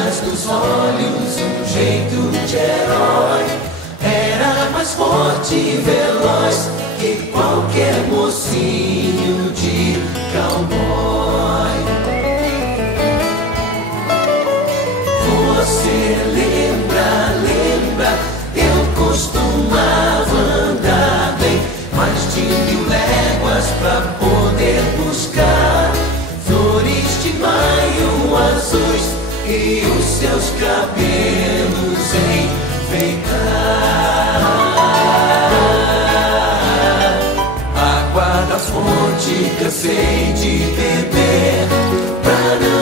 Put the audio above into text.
estrelas nos olhos, um jeito de herói. Era mais forte e veloz que qualquer mocinho de cowboy. Você lembra, eu costumava andar bem mais de 1000 léguas pra poder buscar flores de maio azuis e os seus cabelos enfeitar. Água da fonte cansei de beber pra não